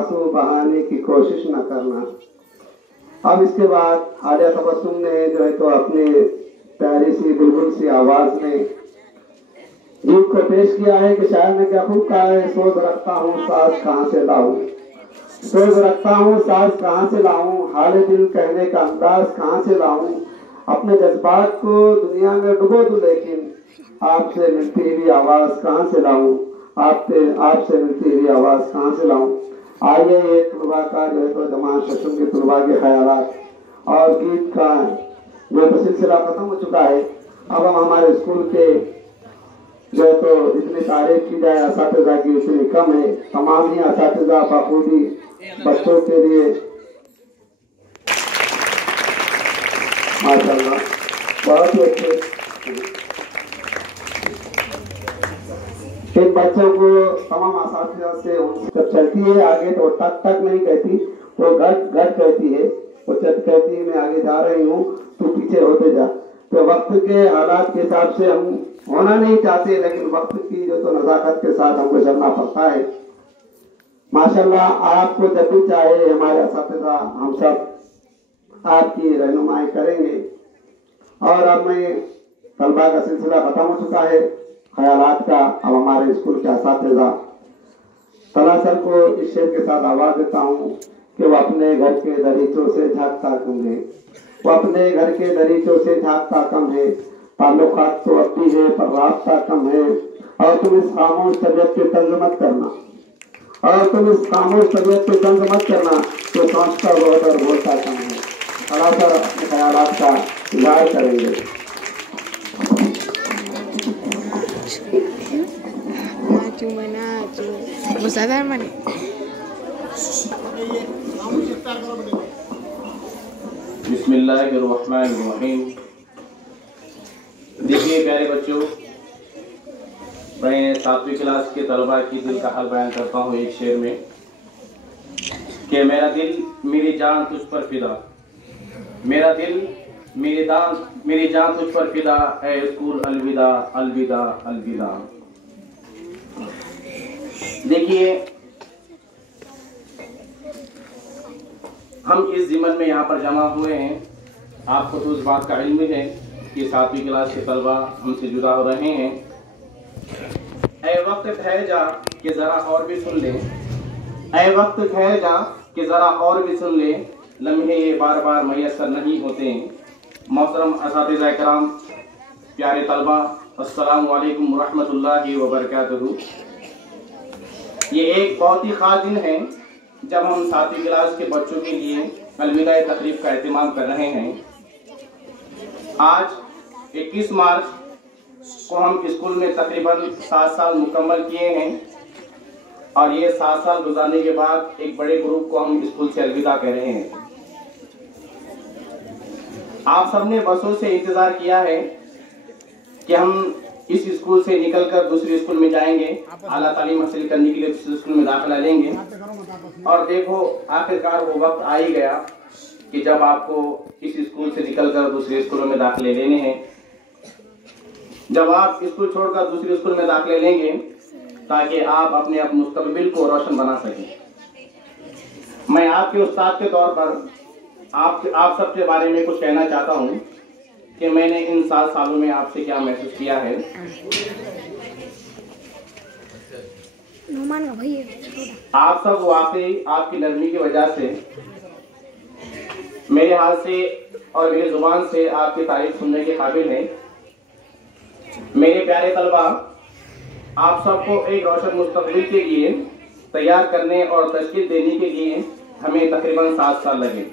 आंसू बहाने की कोशिश न करना। अब इसके बाद आलिया तबस्सुम ने जो है तो अपने प्यारी सी बुलबुल सी आवाज में गीत को पेश किया है कि शायर ने क्या खूब कहा है, सोच रखता हूँ साज कहाँ से लाऊं, सोच रखता हूँ साज कहाँ से लाऊं, हाल दिल कहने का अंदाज कहाँ से लाऊं, अपने जज्बात को दुनिया में डुबो दूं लेकिन आपसे मिलती हुई आवाज कहाँ से लाऊं, आपसे मिलती हुई आवाज कहाँ से लाऊं। आइए एक तुलबा का जो है तो जमात शशुम के तुलबा के ख्यालात और गीत का जो तो सिलसिला खत्म हो चुका है। अब हम हमारे स्कूल के जो है तो जितनी तारीफ की जाए असातिज़ा की उतनी कम है। तमाम ही असातिज़ा बखूबी बच्चों के लिए माशाअल्लाह बहुत ही अच्छे इन बच्चों को तमाम असातिज़ा से जब चलती है आगे तो टक टक नहीं कहती, वो गट गट कहती है, वो चट कहती है मैं आगे जा रही हूँ तू पीछे होते जा। तो वक्त के हालात के हिसाब से हम होना नहीं चाहते, लेकिन वक्त की जो तो नज़ाकत के साथ हमको चलना पड़ता है। माशाल्लाह आपको जब भी चाहे हमारे असातिज़ा हम सब आपकी रहनुमाई करेंगे। और अब मैं तलबा का सिलसिला खत्म हो चुका है ख्यालात का। अब हमारे स्कूल के असातिज़ा तलासर को इस शेर के साथ आवाज देता हूँ कि वो अपने घर के दरीचों से झांकता कम है, वो अपने घर के दरीचों से झांकता कम है, ताल्लुकात तो अब भी है पर रास्ता कम है, और तुम इस खामोश तबीयत पे तंज मत करना, और तुम इस खामोश तबीयत पे तंज मत करना, तो सोचता बहुत और बोलता कम है। तलासर अपने ख्यालात का इजहार करेंगे। बिस्मिल्लाहिर्रहमानिर्रहीम। देखिए प्यारे बच्चों, मैं 7वीं क्लास के तलबा की दिल का हाल बयान करता हूँ एक शेर में कि मेरा दिल मेरी जान तुझ पर फिदा, मेरा दिल मेरी जान तुझ पर फिदा, ऐ स्कूल अलविदा अलविदा अलविदा। देखिए हम इस ज़िमन में यहाँ पर जमा हुए हैं, आपको तो उस बात का इल्म है कि 7वीं क्लास के तलबा हमसे जुदा हो रहे हैं। ऐ वक्त ठहर जा कि ज़रा और भी सुन ले, ऐ वक्त ठहर जा कि ज़रा और भी सुन ले, लम्हे ये बार बार मैसर नहीं होते। मोहतरम असातिज़ा किराम, प्यारे तलबा, अस्सलामु अलैकुम रहमतुल्लाहि व बरकातुहू। ये एक बहुत ही ख़ास दिन है जब हम 7वीं क्लास के बच्चों के लिए अलविदा तकरीब का एहतमाम कर रहे हैं। आज 21 मार्च को हम स्कूल में तकरीबन 7 साल मुकम्मल किए हैं, और ये 7 साल गुजारने के बाद एक बड़े ग्रुप को हम स्कूल से अलविदा कह रहे हैं। आप सबने बसों से इंतज़ार किया है कि हम इस स्कूल से निकलकर दूसरे स्कूल में जाएंगे, आला तालीम हासिल करने के लिए दूसरे स्कूल में दाखिला लेंगे। और देखो आखिरकार वो वक्त आ ही गया कि जब आपको इस स्कूल से निकलकर दूसरे स्कूलों में दाखिले लेने हैं। जब आप स्कूल छोड़कर दूसरे स्कूल में दाखिले लेंगे ताकि आप अपने मुस्तकबिल को रोशन बना सकें। मैं आपके उस्ताद के तौर पर आप सबके बारे में कुछ कहना चाहता हूँ कि मैंने इन 7 सालों में आपसे क्या महसूस किया है। आप सब वाकई आपकी नरमी की वजह से, मेरे हाल से और मेरी जुबान से आपकी तारीफ सुनने के काबिल हैं। मेरे प्यारे तलबा, आप सबको एक रोशन मुस्तकबिल के लिए तैयार करने और तशकील देने के लिए हमें तकरीबन 7 साल लगे।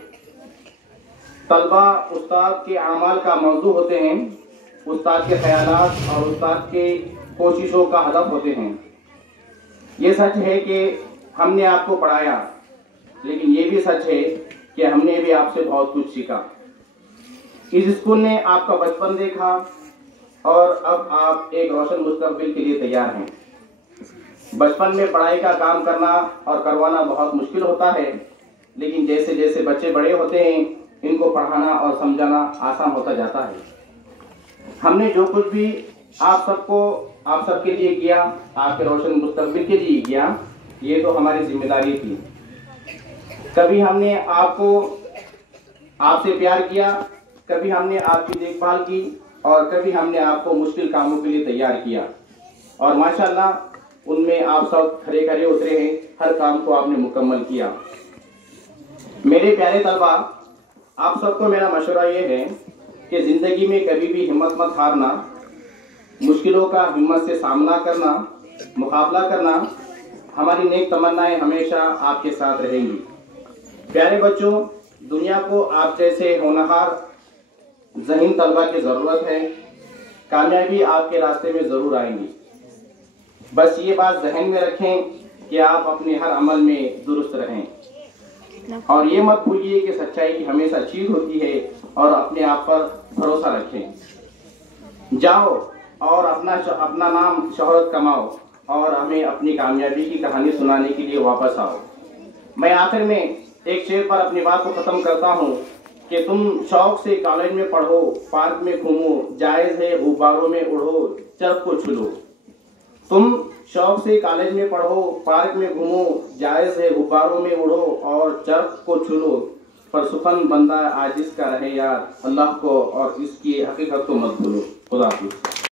तलबा उस्ताद के आमाल का मौजू होते हैं, उस्ताद के ख्यालात और उस्ताद के कोशिशों का हदफ होते हैं। ये सच है कि हमने आपको पढ़ाया, लेकिन ये भी सच है कि हमने भी आपसे बहुत कुछ सीखा। इस स्कूल ने आपका बचपन देखा और अब आप एक रोशन मुस्तकबिल के लिए तैयार हैं। बचपन में पढ़ाई का काम करना और करवाना बहुत मुश्किल होता है, लेकिन जैसे जैसे बच्चे बड़े होते हैं इनको पढ़ाना और समझाना आसान होता जाता है। हमने जो कुछ भी आप सबके लिए किया, आपके रोशन मुस्तकबिल के लिए किया, ये तो हमारी जिम्मेदारी थी। कभी हमने आपसे प्यार किया, कभी हमने आपकी देखभाल की और कभी हमने आपको मुश्किल कामों के लिए तैयार किया और माशाल्लाह उनमें आप सब खरे खरे उतरे हैं, हर काम को आपने मुकम्मल किया। मेरे प्यारे तलबा, आप सबको मेरा मशवरा ये है कि ज़िंदगी में कभी भी हिम्मत मत हारना, मुश्किलों का हिम्मत से सामना करना, मुकाबला करना। हमारी नेक तमन्नाएं हमेशा आपके साथ रहेंगी। प्यारे बच्चों, दुनिया को आप जैसे होनहार ज़हीन तलबा की ज़रूरत है। कामयाबी आपके रास्ते में ज़रूर आएंगी। बस ये बात जहन में रखें कि आप अपने हर अमल में दुरुस्त रहें और ये मत भूलिए कि सच्चाई हमेशा जीत होती है और अपने आप पर भरोसा रखें। जाओ और अपना नाम शोहरत कमाओ और हमें अपनी कामयाबी की कहानी सुनाने के लिए वापस आओ। मैं आखिर में एक शेर पर अपनी बात को ख़त्म करता हूँ कि तुम शौक से कॉलेज में पढ़ो, पार्क में घूमो, जायज़ है गुब्बारों में उड़ो, चरख को छुलो। तुम शौक से कॉलेज में पढ़ो, पार्क में घूमो, जायज़ है गुब्बारों में उड़ो और चरख को छुलो, पर सुखन बंदा आजिज़ का रहे यार, अल्लाह को और इसकी हकीकत को मत भूलो। खुदा हाफिज़।